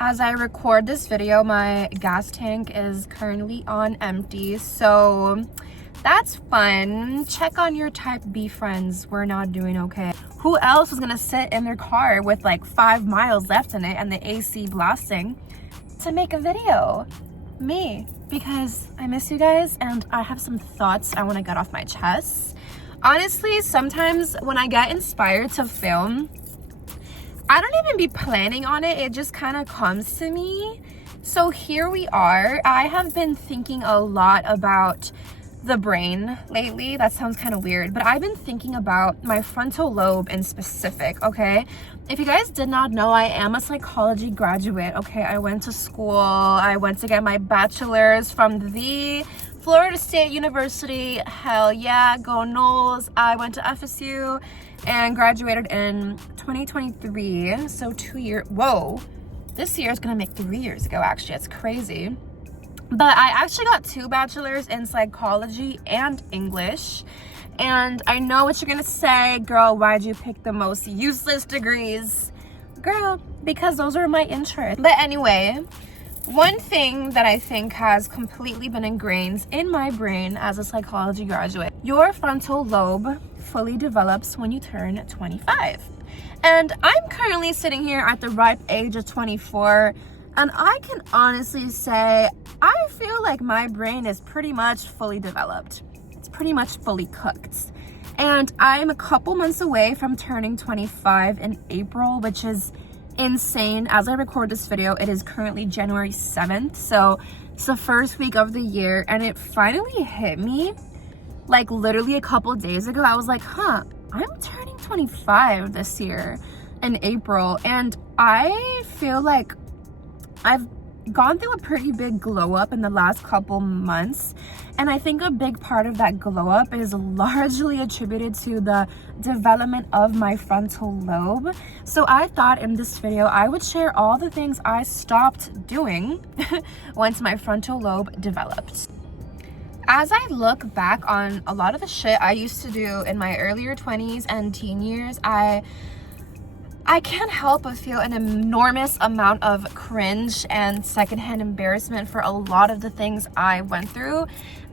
As I record this video, my gas tank is currently on empty, so that's fun. Check on your type B friends. We're not doing okay. Who else is gonna sit in their car with like 5 miles left in it and the AC blasting to make a video? Me, because I miss you guys and I have some thoughts I want to get off my chest. Honestly, sometimes when I get inspired to film, I don't even be planning on it. It just kind of comes to me. So here we are. I have been thinking a lot about the brain lately. That sounds kind of weird, but I've been thinking about my frontal lobe in specific, okay? If you guys did not know, I am a psychology graduate, okay? I went to school. I went to get my bachelor's from the Florida State University. Hell yeah, go Noles. I went to FSU and graduated in 2023. So 2 years, whoa. This year is gonna make 3 years ago, actually. It's crazy. But I actually got 2 bachelors in psychology and English. And I know what you're gonna say, girl, why'd you pick the most useless degrees? Girl, because those are my interests. But anyway, one thing that I think has completely been ingrained in my brain as a psychology graduate, your frontal lobe fully develops when you turn 25. And I'm currently sitting here at the ripe age of 24, and I can honestly say, I feel like my brain is pretty much fully developed. It's pretty much fully cooked. And I'm a couple months away from turning 25 in April, which is insane. As I record this video, it is currently January 7th. So it's the first week of the year, and it finally hit me like literally a couple days ago. I was like, huh, I'm turning 25 this year in April. And I feel like I've gone through a pretty big glow up in the last couple months, and I think a big part of that glow up is largely attributed to the development of my frontal lobe. So I thought in this video I would share all the things I stopped doing once my frontal lobe developed. As I look back on a lot of the shit I used to do in my earlier 20s and teen years, I can't help but feel an enormous amount of cringe and secondhand embarrassment for a lot of the things I went through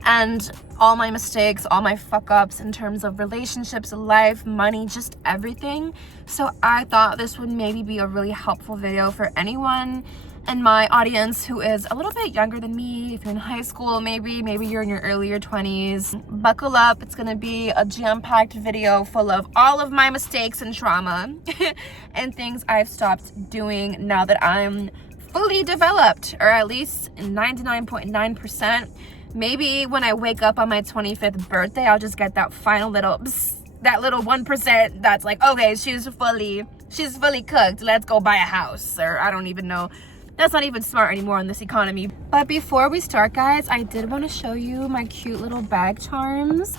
and all my mistakes, all my fuck ups in terms of relationships, life, money, just everything. So I thought this would maybe be a really helpful video for anyone in my audience who is a little bit younger than me. If you're in high school, maybe you're in your earlier 20s. Buckle up, it's gonna be a jam-packed video full of all of my mistakes and trauma and things I've stopped doing now that I'm fully developed, or at least 99.9%. Maybe when I wake up on my 25th birthday, I'll just get that final little that little 1% that's like, okay, she's fully cooked, let's go buy a house. Or I don't even know. That's not even smart anymore in this economy. But before we start, guys, I did want to show you my cute little bag charms.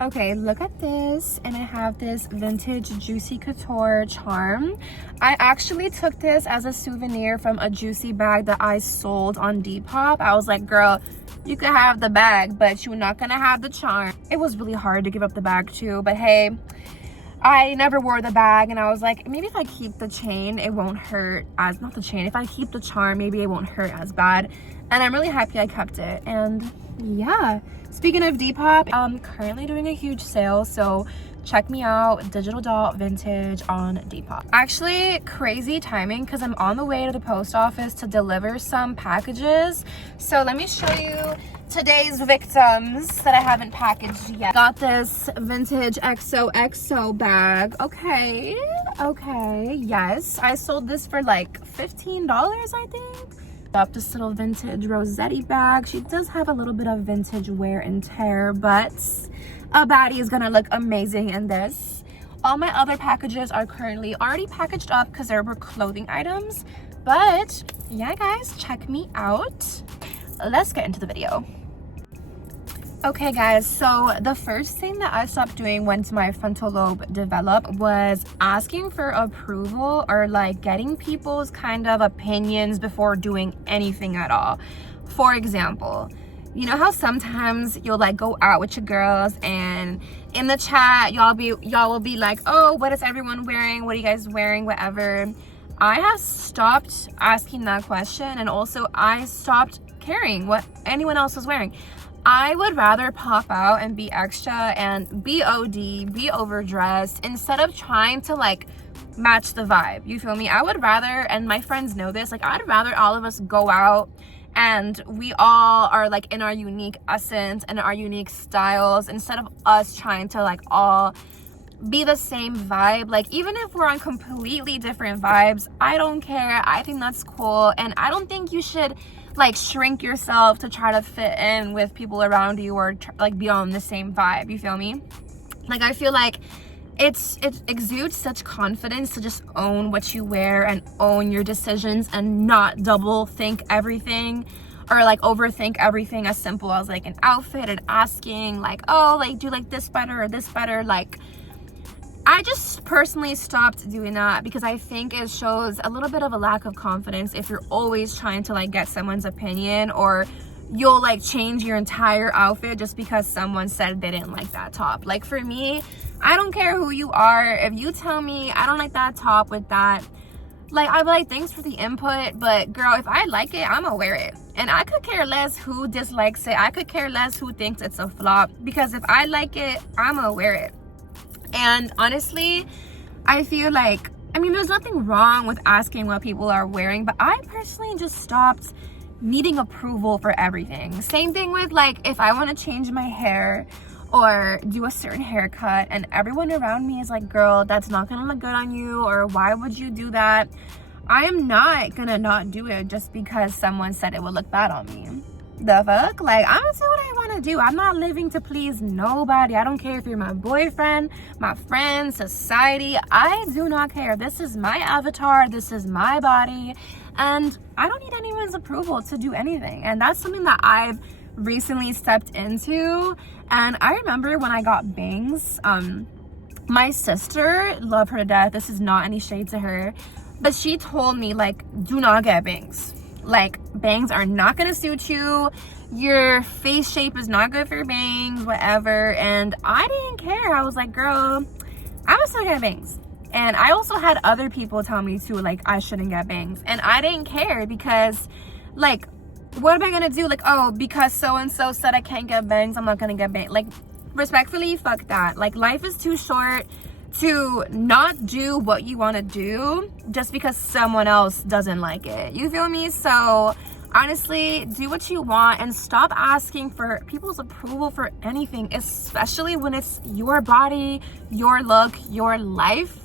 Okay, look at this. And I have this vintage Juicy Couture charm. I actually took this as a souvenir from a Juicy bag that I sold on Depop. I was like, girl, you could have the bag, but you're not gonna have the charm. It was really hard to give up the bag too, but hey, I never wore the bag, and I was like, maybe if I keep the chain, it won't hurt as, not the chain, if I keep the charm, maybe it won't hurt as bad. And I'm really happy I kept it. And yeah, speaking of Depop, I'm currently doing a huge sale, so check me out, digitaldollvtg on Depop. Actually, crazy timing, because I'm on the way to the post office to deliver some packages. So let me show you today's victims that I haven't packaged yet. Got this vintage XOXO bag. Okay, yes. I sold this for like $15, I think. Got this little vintage Rossetti bag. She does have a little bit of vintage wear and tear, but a baddie is gonna look amazing in this. All my other packages are currently already packaged up because they were clothing items. But yeah, guys, check me out. Let's get into the video. Okay guys, so the first thing that I stopped doing once my frontal lobe developed was asking for approval, or like getting people's kind of opinions before doing anything at all. For example, you know how sometimes you'll like go out with your girls and in the chat y'all will be like, oh, what is everyone wearing? What are you guys wearing? Whatever. I have stopped asking that question, and also I stopped caring what anyone else is wearing. I would rather pop out and be extra and be OD, be overdressed, instead of trying to like match the vibe. You feel me? I would rather, and my friends know this, like I'd rather all of us go out and we all are like in our unique essence and our unique styles, instead of us trying to like all be the same vibe. Like even if we're on completely different vibes, I don't care. I think that's cool, and I don't think you should like shrink yourself to try to fit in with people around you or like be on the same vibe. You feel me? Like I feel like it exudes such confidence to just own what you wear and own your decisions and not double think everything or like overthink everything as simple as like an outfit and asking like, oh, like do you like this better or this better. Like I just personally stopped doing that because I think it shows a little bit of a lack of confidence if you're always trying to like get someone's opinion, or you'll like change your entire outfit just because someone said they didn't like that top. Like for me, I don't care who you are. If you tell me I don't like that top with that, like I'll be like, thanks for the input, but girl, if I like it, I'm gonna wear it. And I could care less who dislikes it. I could care less who thinks it's a flop, because if I like it, I'm gonna wear it. And honestly, I feel like, I mean, there's nothing wrong with asking what people are wearing, but I personally just stopped needing approval for everything. Same thing with like, if I want to change my hair or do a certain haircut and everyone around me is like, girl, that's not gonna look good on you, or why would you do that? I am not gonna not do it just because someone said it would look bad on me. The fuck? Like, I'm gonna do what I want to do. I'm not living to please nobody. I don't care if you're my boyfriend, my friend, society. I do not care. This is my avatar. This is my body, and I don't need anyone's approval to do anything. And that's something that I've recently stepped into. And I remember when I got bangs, my sister, love her to death, this is not any shade to her, but she told me like, do not get bangs. Like bangs are not gonna suit you, your face shape is not good for bangs, whatever. And I didn't care. I was like, girl, I'm gonna still get bangs. And I also had other people tell me too, like I shouldn't get bangs, and I didn't care, because like, what am I gonna do? Like, oh, because so and so said I can't get bangs, I'm not gonna get bangs. Like, respectfully, fuck that. Like, life is too short to not do what you want to do just because someone else doesn't like it. You feel me? So honestly, do what you want and stop asking for people's approval for anything, especially when it's your body, your look, your life.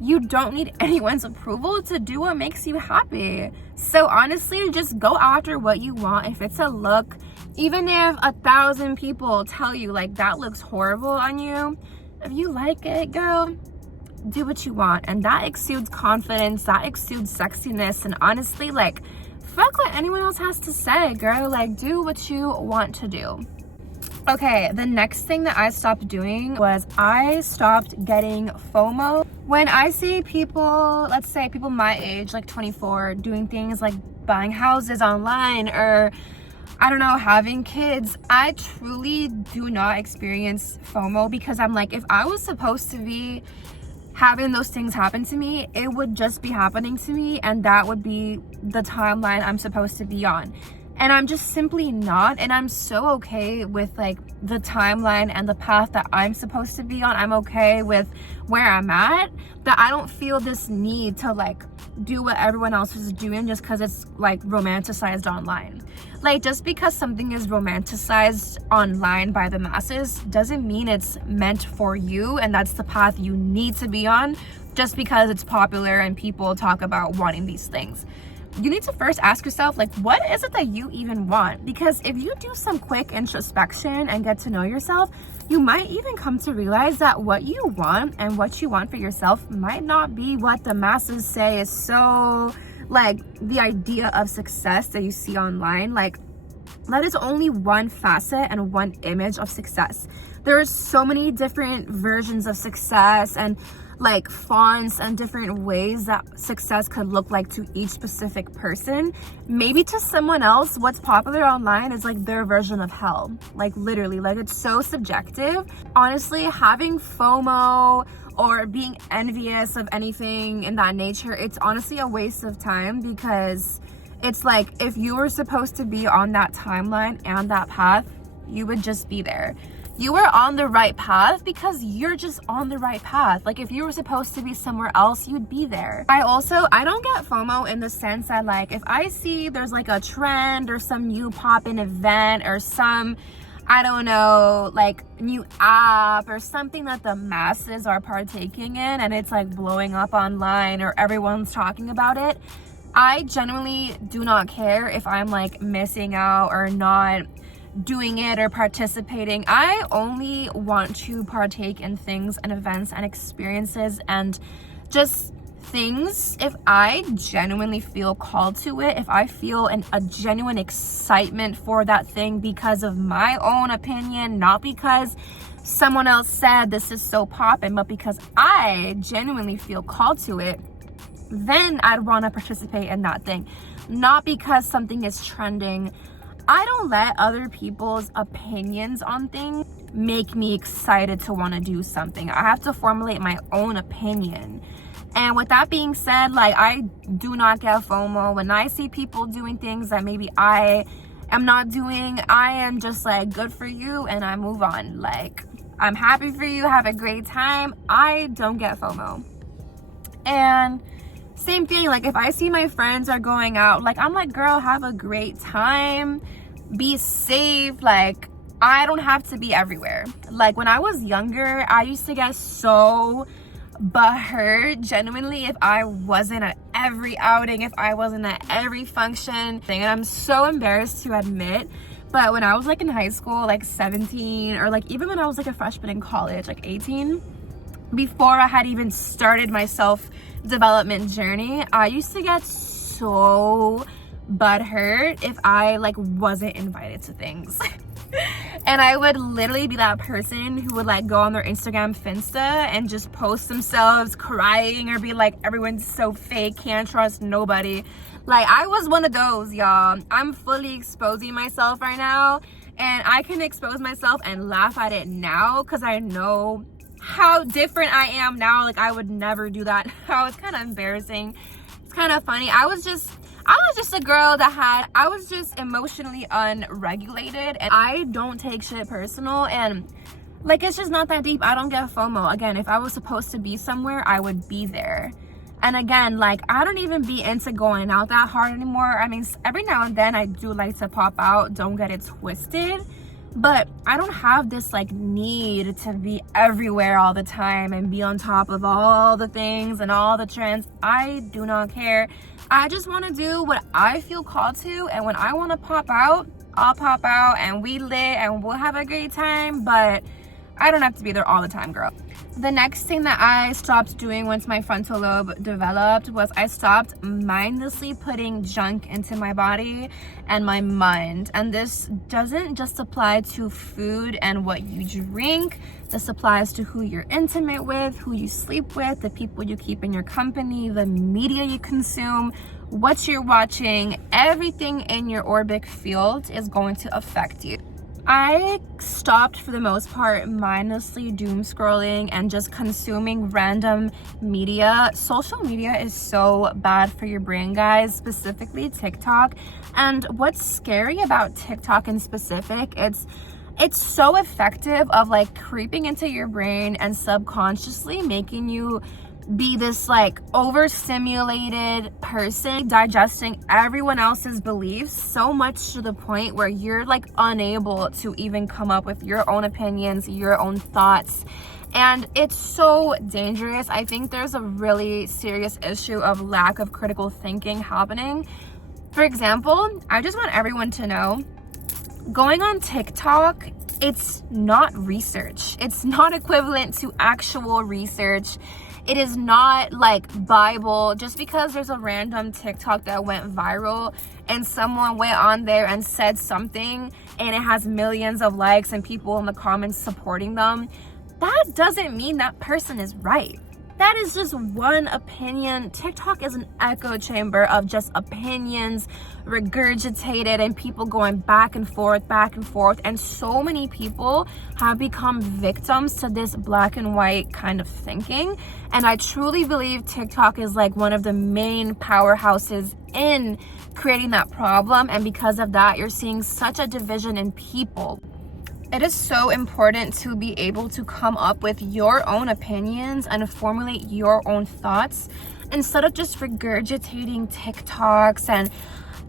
You don't need anyone's approval to do what makes you happy. So honestly, just go after what you want. If it's a look, even if 1,000 people tell you like that looks horrible on you, if you like it, girl, do what you want. And that exudes confidence, that exudes sexiness. And honestly, like, fuck what anyone else has to say, girl. Like, do what you want to do. Okay, the next thing that I stopped doing was I stopped getting FOMO. When I see people, let's say people my age, like 24, doing things like buying houses online, or I don't know, having kids, I truly do not experience FOMO, because I'm like, if I was supposed to be having those things happen to me, it would just be happening to me, and that would be the timeline I'm supposed to be on. And I'm just simply not, and I'm so okay with like the timeline and the path that I'm supposed to be on. I'm okay with where I'm at, that I don't feel this need to like do what everyone else is doing just because it's like romanticized online. Like, just because something is romanticized online by the masses doesn't mean it's meant for you, and that's the path you need to be on just because it's popular and people talk about wanting these things. You need to first ask yourself, like, what is it that you even want? Because if you do some quick introspection and get to know yourself, you might even come to realize that what you want and what you want for yourself might not be what the masses say is so, like, the idea of success that you see online. Like, that is only one facet and one image of success. There's so many different versions of success and like fonts and different ways that success could look like to each specific person. Maybe to someone else, what's popular online is like their version of hell. Like, literally, like, it's so subjective. Honestly, having FOMO or being envious of anything in that nature, it's honestly a waste of time, because it's like, if you were supposed to be on that timeline and that path, you would just be there. You were on the right path because you're just on the right path. Like, if you were supposed to be somewhere else, you'd be there. I don't get FOMO in the sense that, like, if I see there's like a trend or some new pop-in event or some, I don't know, like new app or something that the masses are partaking in and it's like blowing up online or everyone's talking about it, I genuinely do not care if I'm like missing out or not doing it or participating. I only want to partake in things and events and experiences and just things if I genuinely feel called to it, if I feel a genuine excitement for that thing because of my own opinion, not because someone else said this is so poppin', but because I genuinely feel called to it, then I'd want to participate in that thing. Not because something is trending. I don't let other people's opinions on things make me excited to want to do something. I have to formulate my own opinion. And with that being said, like, I do not get FOMO. When I see people doing things that maybe I am not doing, I am just like, good for you, and I move on. Like, I'm happy for you, have a great time. I don't get FOMO. And same thing, like, if I see my friends are going out, like, I'm like, girl, have a great time, be safe. Like, I don't have to be everywhere. Like, when I was younger, I used to get so butthurt genuinely if I wasn't at every outing, if I wasn't at every function thing, and I'm so embarrassed to admit, but when I was like in high school, like 17, or like even when I was like a freshman in college, like 18, before I had even started my self-development journey, I used to get so butthurt if I like wasn't invited to things. And I would literally be that person who would like go on their Instagram Finsta and just post themselves crying or be like, everyone's so fake, can't trust nobody. Like, I was one of those, y'all. I'm fully exposing myself right now, and I can expose myself and laugh at it now because I know how different I am now. Like, I would never do that now. It's kind of embarrassing. It's kind of funny. I was just a girl that I was just emotionally unregulated, and I don't take shit personal, and like, it's just not that deep. I don't get FOMO. Again, if I was supposed to be somewhere, I would be there. And again, like, I don't even be into going out that hard anymore. I mean, every now and then I do like to pop out, don't get it twisted, but I don't have this like need to be everywhere all the time and be on top of all the things and all the trends. I do not care. I just want to do what I feel called to, and when I want to pop out, I'll pop out and we lit and we'll have a great time, but I don't have to be there all the time, girl. The next thing that I stopped doing once my frontal lobe developed was I stopped mindlessly putting junk into my body and my mind. And this doesn't just apply to food and what you drink. This applies to who you're intimate with, who you sleep with, the people you keep in your company, the media you consume, what you're watching. Everything in your orbic field is going to affect you. I stopped, for the most part, mindlessly doom scrolling and just consuming random media. Social media is so bad for your brain, guys, specifically TikTok. And what's scary about TikTok in specific, it's so effective of like creeping into your brain and subconsciously making you be this like overstimulated person, digesting everyone else's beliefs so much to the point where you're like unable to even come up with your own opinions, your own thoughts. And it's so dangerous. I think there's a really serious issue of lack of critical thinking happening. For example, I just want everyone to know, going on TikTok, it's not research. It's not equivalent to actual research. It is not like Bible. Just because there's a random TikTok that went viral and someone went on there and said something and it has millions of likes and people in the comments supporting them, that doesn't mean that person is right. That is just one opinion. TikTok is an echo chamber of just opinions regurgitated and people going back and forth, and so many people have become victims to this black and white kind of thinking. And I truly believe TikTok is like one of the main powerhouses in creating that problem, and because of that, you're seeing such a division in people. It is so important to be able to come up with your own opinions and formulate your own thoughts instead of just regurgitating TikToks. And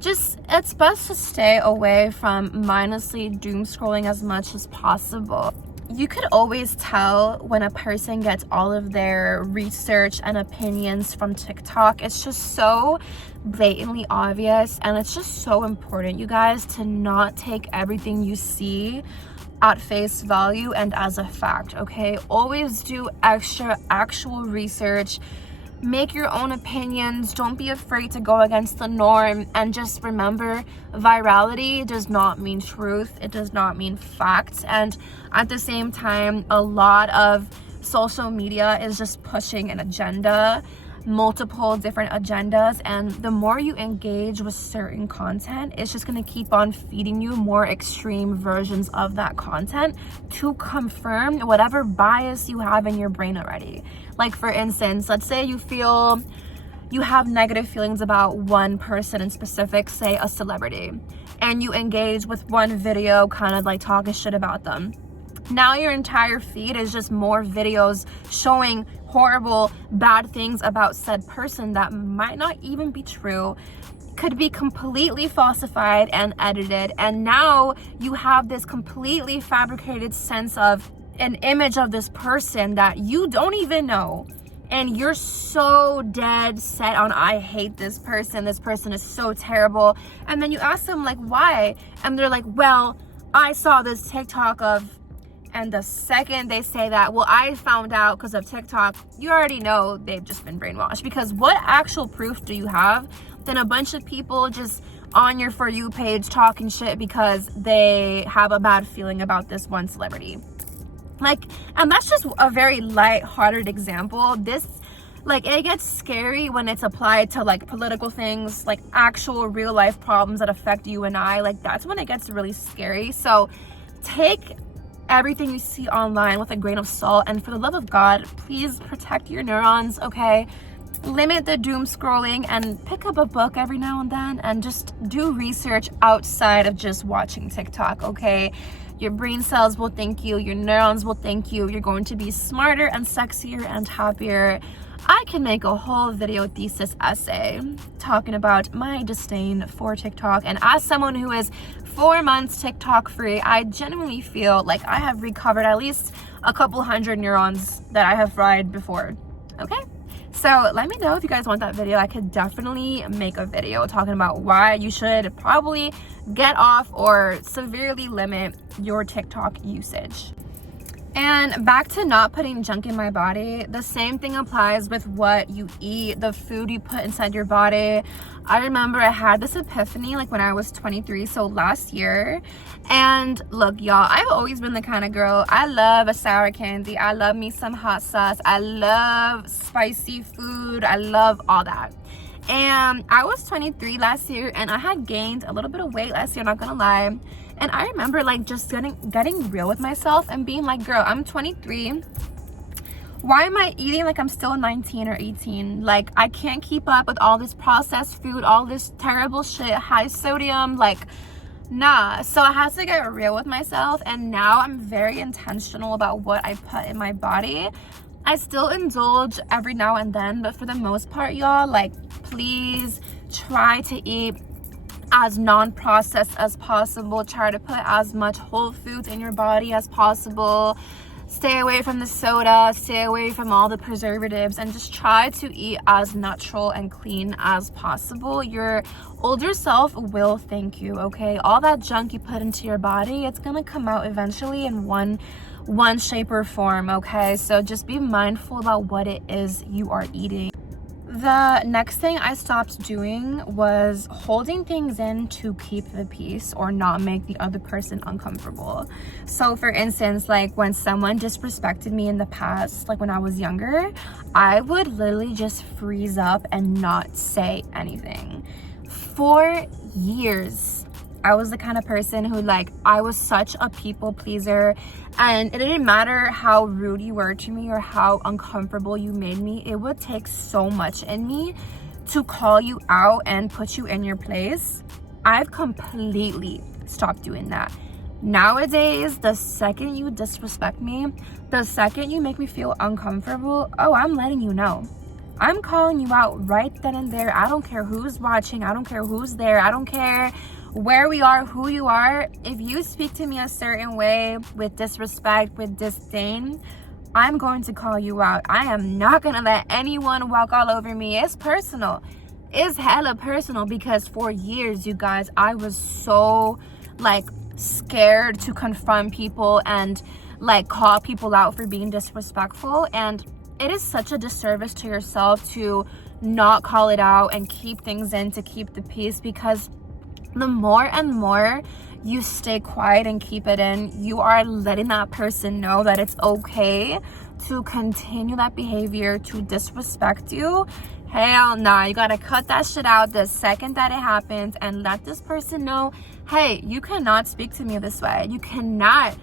just, it's best to stay away from mindlessly doom scrolling as much as possible. You could always tell when a person gets all of their research and opinions from TikTok. It's just so blatantly obvious, and it's just so important, you guys, to not take everything you see at face value and as a fact, okay? Always do extra actual research. Make your own opinions. Don't be afraid to go against the norm. And just remember, virality does not mean truth. It does not mean facts. And at the same time, a lot of social media is just pushing an agenda, multiple different agendas, and the more you engage with certain content, it's just going to keep on feeding you more extreme versions of that content to confirm whatever bias you have in your brain already. Like, for instance, let's say you feel you have negative feelings about one person in specific, say a celebrity, and you engage with one video kind of like talking shit about them. Now your entire feed is just more videos showing horrible, bad things about said person that might not even be true, could be completely falsified and edited. And now you have this completely fabricated sense of an image of this person that you don't even know. And you're so dead set on, I hate this person is so terrible. And then you ask them, like, why? And they're like, well, I saw this TikTok of, and the second they say that, well, I found out because of TikTok, you already know they've just been brainwashed. Because what actual proof do you have than a bunch of people just on your For You page talking shit because they have a bad feeling about this one celebrity? Like, and that's just a very light-hearted example. This, like, it gets scary when it's applied to like political things, like actual real life problems that affect you and I. Like, that's when it gets really scary. So take everything you see online with a grain of salt, and for the love of God, please protect your neurons, okay? Limit the doom scrolling and pick up a book every now and then and just do research outside of just watching TikTok, okay? Your brain cells will thank you, your neurons will thank you. You're going to be smarter and sexier and happier. I can make a whole video thesis essay talking about my disdain for TikTok, and as someone who is 4 months TikTok free, I genuinely feel like I have recovered at least a couple hundred neurons that I have fried before, okay? So let me know if you guys want that video. I could definitely make a video talking about why you should probably get off or severely limit your TikTok usage. And back to not putting junk in my body, the same thing applies with what you eat, the food you put inside your body. I remember I had this epiphany like when I was 23, so last year. And look, y'all, I've always been the kind of girl, I love a sour candy, I love me some hot sauce, I love spicy food, I love all that. And I was 23 last year, and I had gained a little bit of weight last year, I'm not gonna lie. And I remember like just getting real with myself and being like, girl, I'm 23. Why am I eating like I'm still 19 or 18? Like, I can't keep up with all this processed food, all this terrible shit, high sodium, like, nah. So I had to get real with myself, and now I'm very intentional about what I put in my body. I still indulge every now and then, but for the most part, y'all, like, please try to eat as non-processed as possible. Try to put as much whole foods in your body as possible. Stay away from the soda, stay away from all the preservatives, and just try to eat as natural and clean as possible. Your older self will thank you, okay? All that junk you put into your body, it's gonna come out eventually in one shape or form, okay? So just be mindful about what it is you are eating. The next thing I stopped doing was holding things in to keep the peace or not make the other person uncomfortable. So for instance, like when someone disrespected me in the past, like when I was younger, I would literally just freeze up and not say anything. For years, I was the kind of person who, like, I was such a people pleaser, and it didn't matter how rude you were to me or how uncomfortable you made me. It would take so much in me to call you out and put you in your place. I've completely stopped doing that. Nowadays, the second you disrespect me, the second you make me feel uncomfortable, oh, I'm letting you know. I'm calling you out right then and there. I don't care who's watching. I don't care who's there. I don't care where we are, who you are. If you speak to me a certain way with disrespect, with disdain, I'm going to call you out. I am not going to let anyone walk all over me. It's personal. It's hella personal, because for years, you guys, I was so like scared to confront people and like call people out for being disrespectful. And it is such a disservice to yourself to not call it out and keep things in to keep the peace, because the more and more you stay quiet and keep it in, you are letting that person know that it's okay to continue that behavior, to disrespect you. Hell nah, you gotta cut that shit out the second that it happens and let this person know, hey, you cannot speak to me this way. You cannot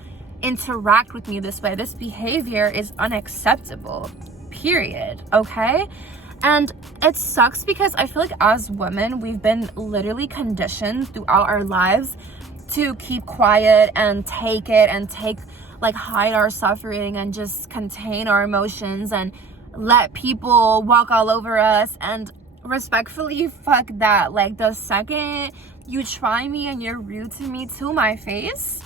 interact with me this way. This behavior is unacceptable, period, okay? And it sucks because I feel like as women, we've been literally conditioned throughout our lives to keep quiet and take it and like hide our suffering and just contain our emotions and let people walk all over us. And respectfully, fuck that. Like the second you try me and you're rude to me to my face,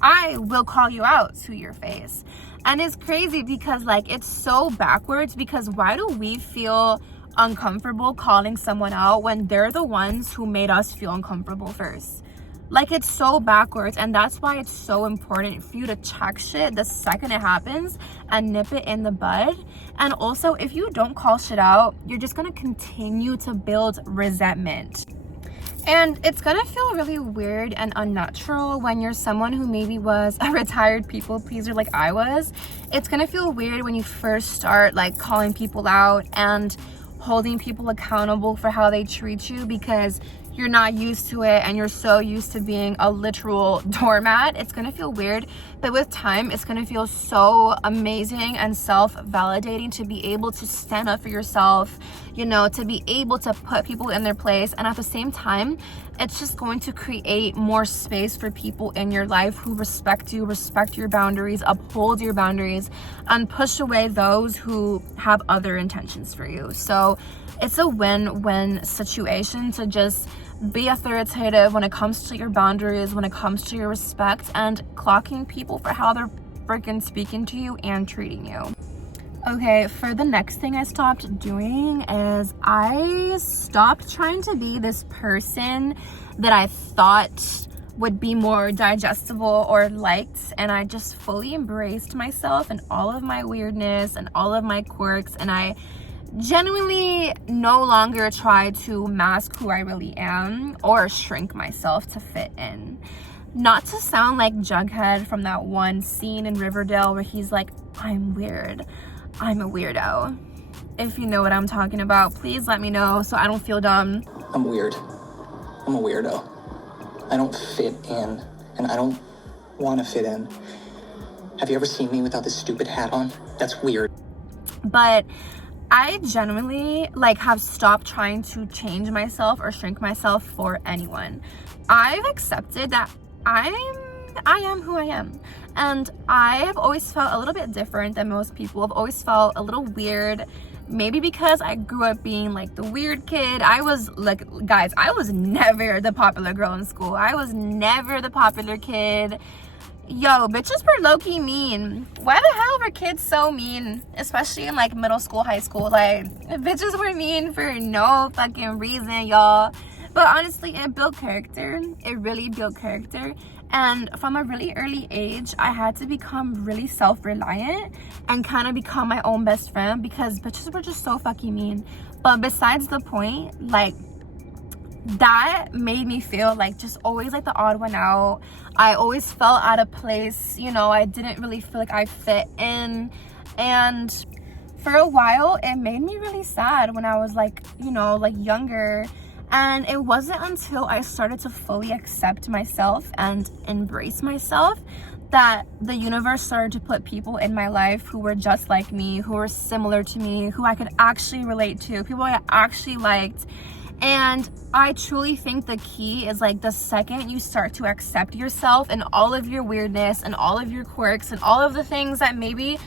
I will call you out to your face. And it's crazy because like it's so backwards, because why do we feel uncomfortable calling someone out when they're the ones who made us feel uncomfortable first? Like, it's so backwards. And that's why it's so important for you to check shit the second it happens and nip it in the bud. And also, if you don't call shit out, you're just gonna continue to build resentment. And it's gonna feel really weird and unnatural when you're someone who maybe was a retired people pleaser like I was. It's gonna feel weird when you first start like calling people out and holding people accountable for how they treat you, because you're not used to it and you're so used to being a literal doormat. It's gonna feel weird, but with time it's gonna feel so amazing and self-validating to be able to stand up for yourself, you know, to be able to put people in their place. And at the same time, it's just going to create more space for people in your life who respect you, respect your boundaries, uphold your boundaries, and push away those who have other intentions for you. So it's a win-win situation to just be authoritative when it comes to your boundaries, when it comes to your respect, and clocking people for how they're freaking speaking to you and treating you. Okay, for the next thing I stopped doing is I stopped trying to be this person that I thought would be more digestible or liked, and I just fully embraced myself and all of my weirdness and all of my quirks, and I genuinely no longer try to mask who I really am or shrink myself to fit in. Not to sound like Jughead from that one scene in Riverdale where he's like, I'm weird, I'm a weirdo. If you know what I'm talking about, please let me know so I don't feel dumb. I'm weird. I'm a weirdo. I don't fit in, and I don't want to fit in. Have you ever seen me without this stupid hat on? That's weird. But I genuinely have stopped trying to change myself or shrink myself for anyone. I've accepted that I am who I am. And I have always felt a little bit different than most people. I've always felt a little weird. Maybe because I grew up being like the weird kid. I was like, guys, I was never the popular girl in school. I was never the popular kid. Yo, bitches were low-key mean. Why the hell were kids so mean? Especially in like middle school, high school. Like, bitches were mean for no fucking reason, y'all. But honestly, it built character. It really built character. And from a really early age, I had to become really self-reliant and kind of become my own best friend, because bitches were just so fucking mean. But besides the point, like, that made me feel like just always like the odd one out. I always felt out of place, you know. I didn't really feel like I fit in. And for a while it made me really sad when I was like, you know, like younger. And it wasn't until I started to fully accept myself and embrace myself that the universe started to put people in my life who were just like me, who were similar to me, who I could actually relate to, people I actually liked. And I truly think the key is like the second you start to accept yourself and all of your weirdness and all of your quirks and all of the things that maybe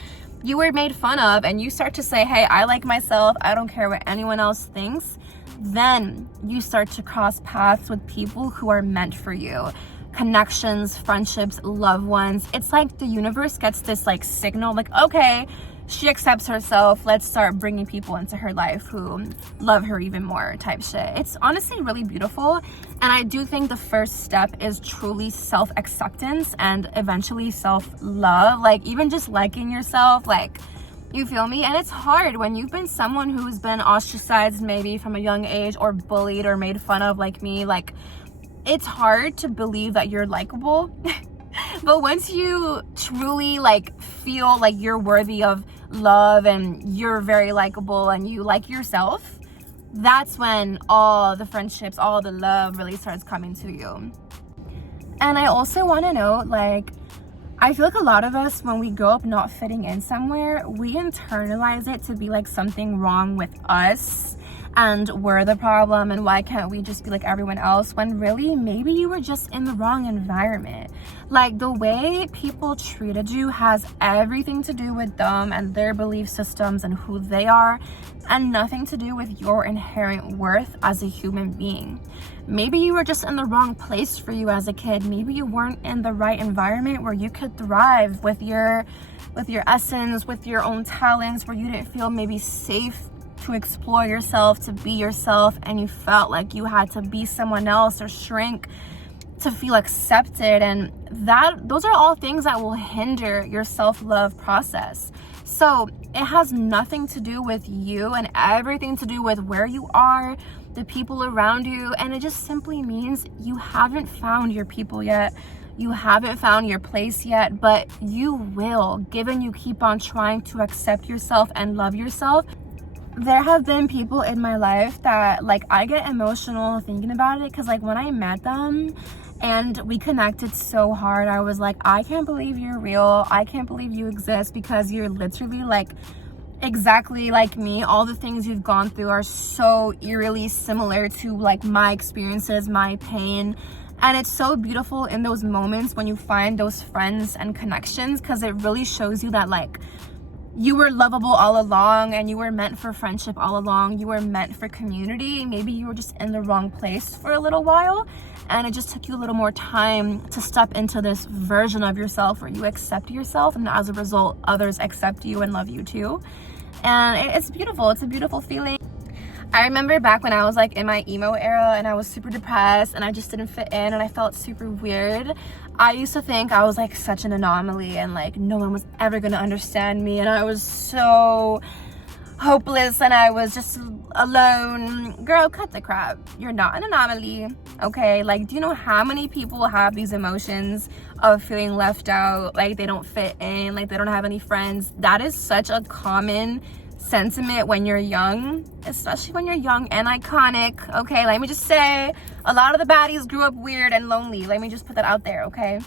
you were made fun of, and you start to say, hey, I like myself, I don't care what anyone else thinks, then you start to cross paths with people who are meant for you. Connections, friendships, loved ones. It's like the universe gets this like signal, like, okay, she accepts herself, let's start bringing people into her life who love her even more type shit. It's honestly really beautiful. And I do think the first step is truly self-acceptance and eventually self-love. Like, even just liking yourself, like, you feel me? And it's hard when you've been someone who's been ostracized maybe from a young age, or bullied or made fun of like me. Like, it's hard to believe that you're likable. But once you truly like feel like you're worthy of love and you're very likable and you like yourself, that's when all the friendships, all the love really starts coming to you. And I also want to note, like, I feel like a lot of us, when we grow up not fitting in somewhere, we internalize it to be like something wrong with us and we're the problem, and why can't we just be like everyone else, when really maybe you were just in the wrong environment. Like, the way people treated you has everything to do with them and their belief systems and who they are, and nothing to do with your inherent worth as a human being. Maybe you were just in the wrong place for you as a kid. Maybe you weren't in the right environment where you could thrive with your essence, with your own talents, where you didn't feel maybe safe to explore yourself, to be yourself, and you felt like you had to be someone else or shrink to feel accepted. And those are all things that will hinder your self-love process. So it has nothing to do with you and everything to do with where you are, the people around you, and it just simply means you haven't found your people yet. You haven't found your place yet, but you will, given you keep on trying to accept yourself and love yourself. There have been people in my life that, like, I get emotional thinking about it, because like when I met them and we connected so hard, I was like, I can't believe you're real, I can't believe you exist, because you're literally like exactly like me. All the things you've gone through are so eerily similar to like my experiences, my pain. And it's so beautiful in those moments when you find those friends and connections, because it really shows you that like you were lovable all along, and you were meant for friendship all along. You were meant for community. Maybe you were just in the wrong place for a little while, and it just took you a little more time to step into this version of yourself where you accept yourself, and as a result, others accept you and love you too. And it's beautiful. It's a beautiful feeling. I remember back when I was like in my emo era and I was super depressed and I just didn't fit in and I felt super weird. I used to think I was like such an anomaly and like no one was ever gonna understand me, and I was so hopeless and I was just alone. Girl, cut the crap. You're not an anomaly, okay? Like, do you know how many people have these emotions of feeling left out, like they don't fit in, like they don't have any friends? That is such a common sentiment when you're young, especially when you're young and iconic, okay? Let me just say, a lot of the baddies grew up weird and lonely. Let me just put that out there, okay?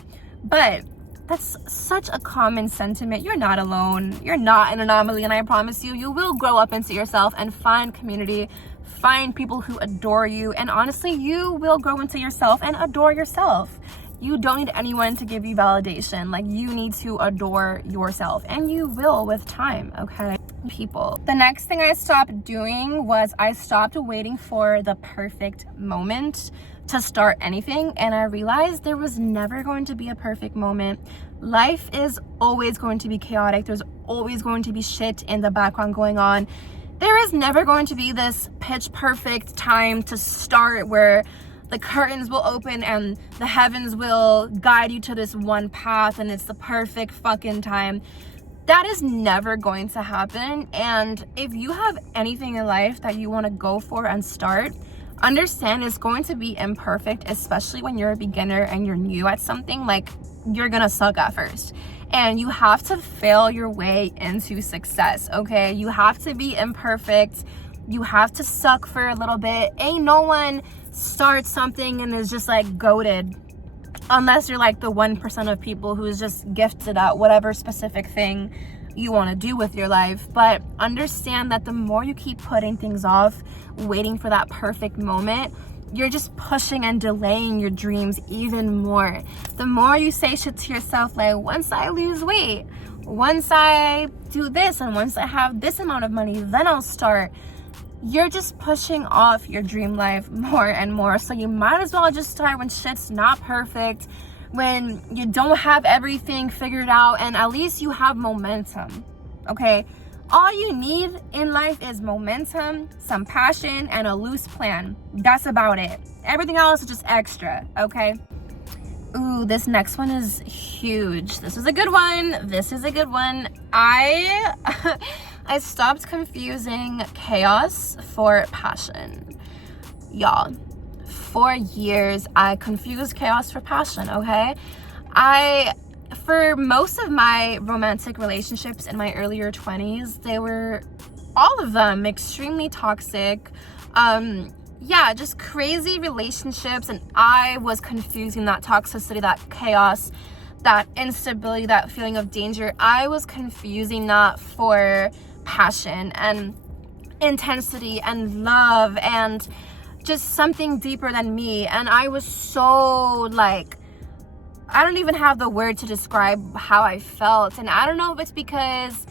But that's such a common sentiment. You're not alone. You're not an anomaly, and I promise you, you will grow up into yourself and find community, find people who adore you, and honestly, you will grow into yourself and adore yourself. You don't need anyone to give you validation. Like, you need to adore yourself, and you will with time, okay? People. The next thing I stopped doing was I stopped waiting for the perfect moment to start anything, and I realized there was never going to be a perfect moment. Life is always going to be chaotic. There's always going to be shit in the background going on. There is never going to be this pitch perfect time to start where the curtains will open and the heavens will guide you to this one path and it's the perfect fucking time. That is never going to happen. And if you have anything in life that you want to go for and start, understand it's going to be imperfect, especially when you're a beginner and you're new at something. Like, you're gonna suck at first, and you have to fail your way into success, okay? You have to be imperfect. You have to suck for a little bit. Ain't no one starts something and is just like goated, unless you're like the 1% of people who's just gifted at whatever specific thing you want to do with your life. But understand that the more you keep putting things off, waiting for that perfect moment, you're just pushing and delaying your dreams even more. The more you say shit to yourself like, once I lose weight, once I do this, and once I have this amount of money, then I'll start, you're just pushing off your dream life more and more. So you might as well just start when shit's not perfect, when you don't have everything figured out, and at least you have momentum, okay? All you need in life is momentum, some passion, and a loose plan. That's about it. Everything else is just extra, okay? Ooh, this next one is huge. This is a good one. This is a good one. I stopped confusing chaos for passion. Y'all, for years, I confused chaos for passion, okay? For most of my romantic relationships in my earlier 20s, they were, all of them, extremely toxic. Yeah, just crazy relationships, and I was confusing that toxicity, that chaos, that instability, that feeling of danger. I was confusing that for passion and intensity and love and just something deeper than me. And I was so like, I don't even have the word to describe how I felt. And I don't know if it's because,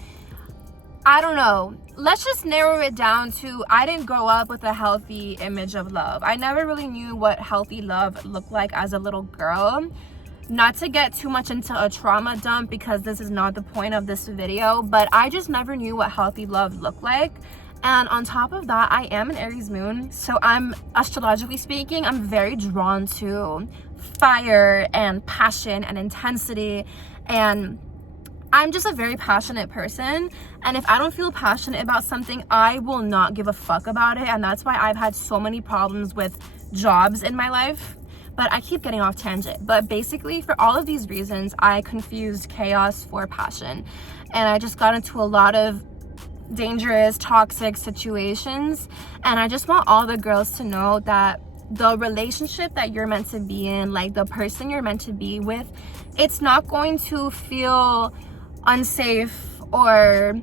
I don't know. Let's just narrow it down to, I didn't grow up with a healthy image of love. I never really knew what healthy love looked like as a little girl. Not to get too much into a trauma dump, because this is not the point of this video, but I just never knew what healthy love looked like. And on top of that, I am an Aries moon, so I'm, astrologically speaking, I'm very drawn to fire and passion and intensity, and I'm just a very passionate person. And if I don't feel passionate about something, I will not give a fuck about it. And that's why I've had so many problems with jobs in my life. But I keep getting off tangent. But basically, for all of these reasons, I confused chaos for passion. And I just got into a lot of dangerous, toxic situations. And I just want all the girls to know that the relationship that you're meant to be in, like the person you're meant to be with, it's not going to feel unsafe or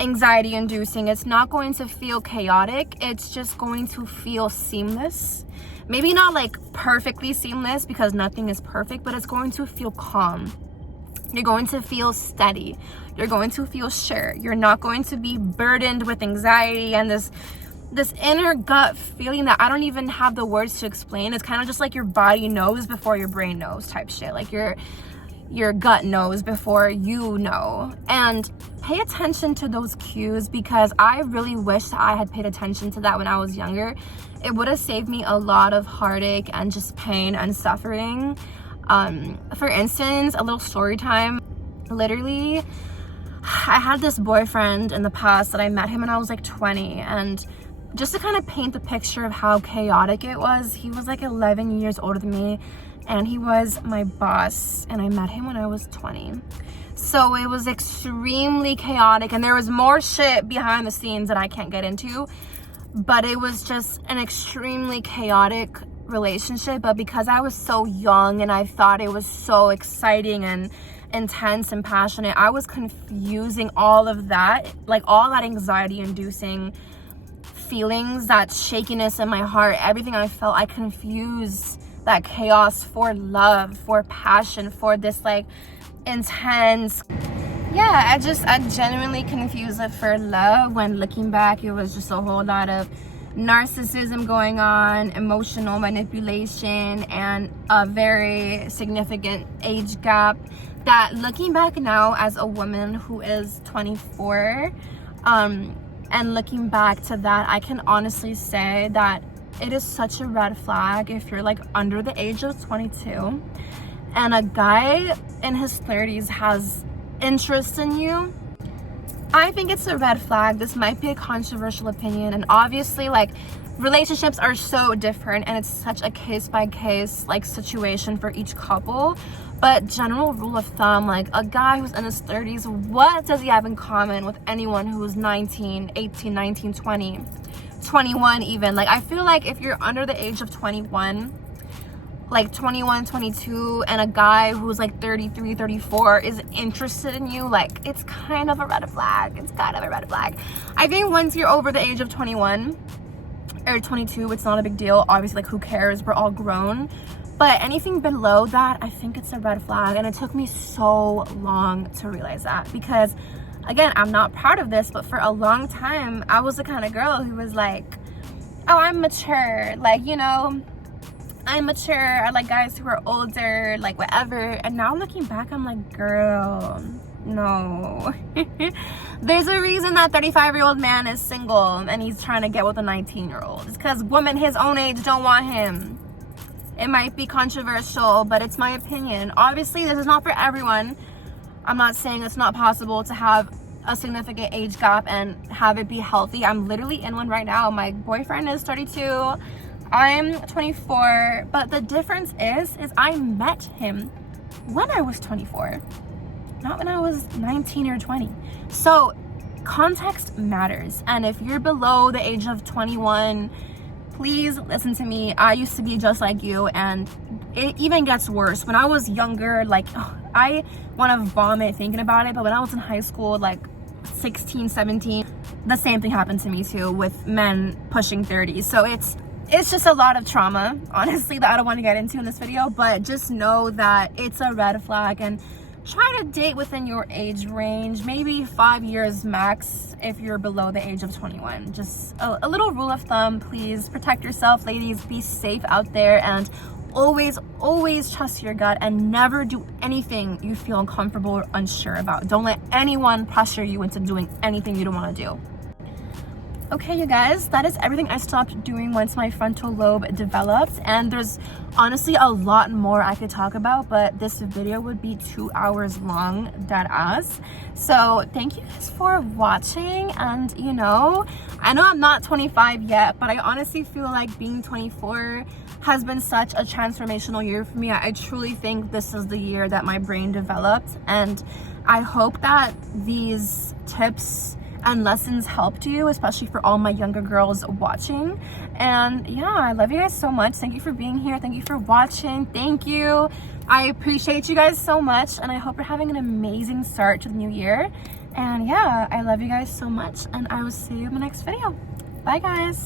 anxiety inducing. It's not going to feel chaotic. It's just going to feel seamless. Maybe not like perfectly seamless, because nothing is perfect, but it's going to feel calm. You're going to feel steady. You're going to feel sure. You're not going to be burdened with anxiety and this inner gut feeling that I don't even have the words to explain. It's kind of just like your body knows before your brain knows type shit. Like your gut knows before you know. And pay attention to those cues, because I really wish that I had paid attention to that when I was younger. It would have saved me a lot of heartache and just pain and suffering. For instance, a little story time. Literally, I had this boyfriend in the past that I met him when I was like 20, and just to kind of paint the picture of how chaotic it was, he was like 11 years older than me, and he was my boss, and I met him when I was 20. So it was extremely chaotic, and there was more shit behind the scenes that I can't get into, but it was just an extremely chaotic relationship. But because I was so young and I thought it was so exciting and intense and passionate, I was confusing all of that, like all that anxiety inducing feelings, that shakiness in my heart, everything I felt, I confused that chaos for love, for passion, for this like intense, yeah, I genuinely confused it for love, when looking back, it was just a whole lot of narcissism going on, emotional manipulation, and a very significant age gap that, looking back now as a woman who is 24, and looking back to that, I can honestly say that it is such a red flag if you're like under the age of 22 and a guy in his 30s has interest in you. I think it's a red flag. This might be a controversial opinion, and obviously, like, relationships are so different and it's such a case-by-case like situation for each couple. But general rule of thumb, like, a guy who's in his 30s, what does he have in common with anyone who's 19, 18, 19, 20, 21 even? Like, I feel like if you're under the age of 21, like 21, 22, and a guy who's like 33, 34 is interested in you, like, it's kind of a red flag. It's kind of a red flag. I think once you're over the age of 21 or 22, it's not a big deal. Obviously, like, who cares? We're all grown. But anything below that, I think it's a red flag. And it took me so long to realize that, because again, I'm not proud of this, but for a long time, I was the kind of girl who was like, oh, I'm mature. Like, you know, I'm mature. I like guys who are older, like whatever. And now looking back, I'm like, girl, no. There's a reason that 35-year-old man is single and he's trying to get with a 19-year-old. It's because women his own age don't want him. It might be controversial, but it's my opinion. Obviously, this is not for everyone. I'm not saying it's not possible to have a significant age gap and have it be healthy. I'm literally in one right now. My boyfriend is 32. I'm 24, but the difference is I met him when I was 24, not when I was 19 or 20. So context matters. And if you're below the age of 21, please listen to me. I used to be just like you, and it even gets worse. When I was younger, like, I want to vomit thinking about it, but when I was in high school, like 16, 17, the same thing happened to me too, with men pushing 30. So it's just a lot of trauma, honestly, that I don't want to get into in this video, but just know that it's a red flag, and try to date within your age range, maybe 5 years max if you're below the age of 21. Just a little rule of thumb, please. Protect yourself, ladies. Be safe out there, and always trust your gut, and never do anything you feel uncomfortable or unsure about. Don't let anyone pressure you into doing anything you don't want to do. Okay, you guys, that is everything I stopped doing once my frontal lobe developed, and there's honestly a lot more I could talk about, but this video would be 2 hours long, dead ass. So thank you guys for watching, and you know, I know I'm not 25 yet, but I honestly feel like being 24 has been such a transformational year for me. I truly think this is the year that my brain developed, and I hope that these tips and lessons helped you, especially for all my younger girls watching. And yeah, I love you guys so much. Thank you for being here. Thank you for watching. Thank you. I appreciate you guys so much, and I hope you're having an amazing start to the new year. And yeah, I love you guys so much, and I will see you in the next video. Bye, guys.